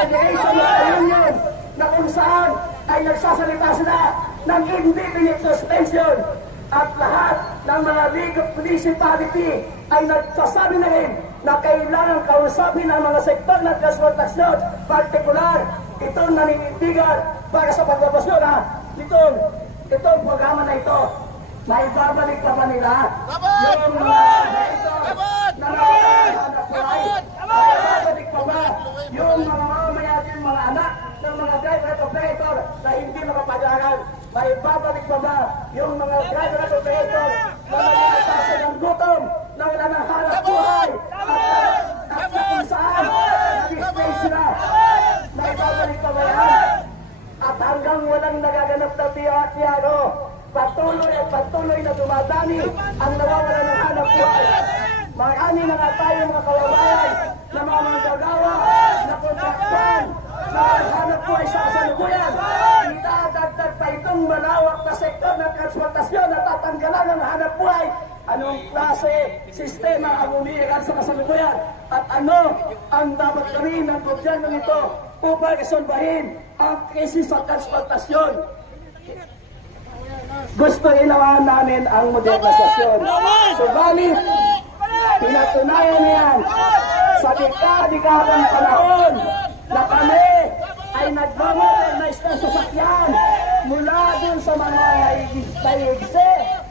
Federation of the Union na kung saan ay nagsasalita sila ng indefinite suspension at lahat ng mga League of Municipality ay nagsasabi na rin na kailangan kausapin ang mga sektor ng transportasyon, partikular itong naninindigan para sa pagbabasyon itong programa na ito. May babalik pa ba nila yung mga ito na nakahanap buhay? May babalik pa ba yung mga mamayatin mga anak ng mga driver at operator na hindi makapag-aral? May babalik pa ba yung mga driver at operator na nagkakasa ng gutom na wala ng hanap buhay at kung saan na-display sila? May babalik pa ba yan? At hanggang walang nagaganap na tiyaro, patuloy na dumadami ang nawawala ng hanap buhay. Marami na nga tayo mga kawabayan na mga manggagawa na kontraktuan na hanap buhay sa kasalukuyan. Idadagdag pa itong malawak na sektor ng transportasyon na tatanggalan ng hanap buhay. Anong klase sistema ang umiiral sa kasalukuyan? At ano ang dapat gawin ng gobyerno nito upang isolbahin ang krisis sa transportasyon? Gusto ilawan namin ang modernisasyon. Subalit, pinatunayan niyan sa dekada-dekadang panahon na kami ay nagmamodernize ng sasakyan mula dun sa mga naigse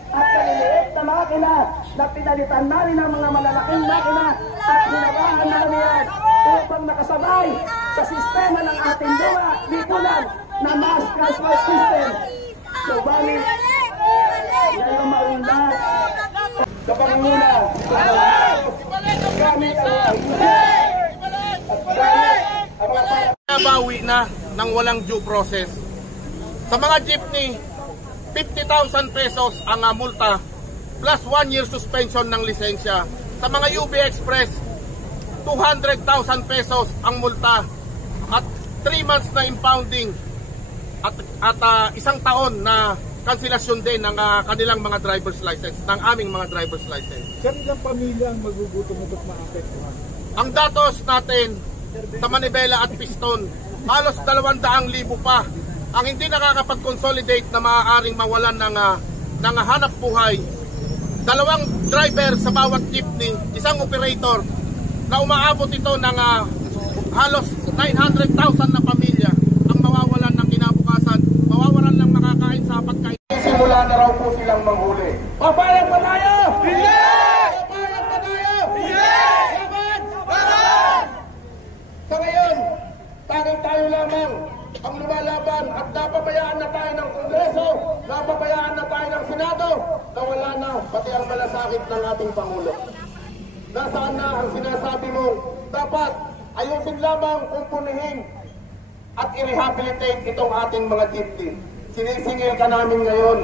at kaliliit na makina na pinalitan namin ng mga malalaking makina at hinabahan namin yan upang nakasabay sa sistema ng ating lipunan na mass transport system. Subalit, ngayon mauna sa Panguna, gamit ang nabawi na ng walang due process. Sa mga jeepney, 50,000 pesos ang multa plus 1 year suspension ng lisensya. Sa mga UB Express, 200,000 pesos ang multa at 3 months na impounding at 1 taon na kanselasyon din ng kanilang mga driver's license, ng aming mga driver's license. Kanilang pamilya ang magugutom at maapektuhan. Ang datos natin sa manibela at piston, halos 200,000 pa ang hindi nakakapag-consolidate na maaaring mawalan ng hanap buhay. 2 driver sa bawat jeepney, 1 operator, na umaabot ito ng halos 900,000 na pamilya ang mawawalan ng kinabukasan, mawawalan ng makakain sa pagkain. Simula na raw po silang manghuli. Papayag ba tayo? Hindi! Papayag ba tayo? Hindi! Bakit? Sa ngayon, tanging tayo lamang ang lumalaban at napabayaan na tayo ng Kongreso, napabayaan na tayo ng Senado, na wala na pati ang malasakit ng ating Pangulo. Nasaan na ang sinasabi mo? Dapat ayusin lamang, kumpunihin at i-rehabilitate itong ating mga jeepney. Sinisingil ka namin ngayon,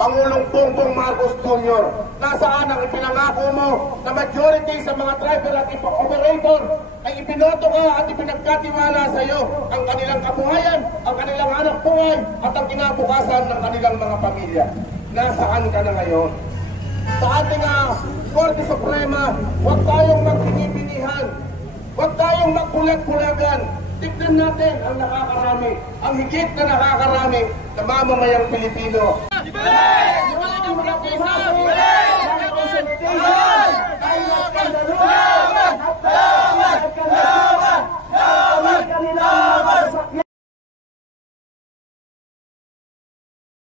Pangulong Bongbong Marcos Jr., nasaan ang ipinangako mo na majority sa mga driver at operator ay ipinoto ka at ipinagkatiwala sa iyo ang kanilang kabuhayan, ang kanilang anak buhay at ang kinabukasan ng kanilang mga pamilya. Nasaan ka na ngayon? Sa ating Korte Suprema, huwag tayong magpinipinihan, huwag tayong magbulag-bulagan. Tignan natin ang nakakarami, ang higit na nakakarami na mamamayang Pilipino.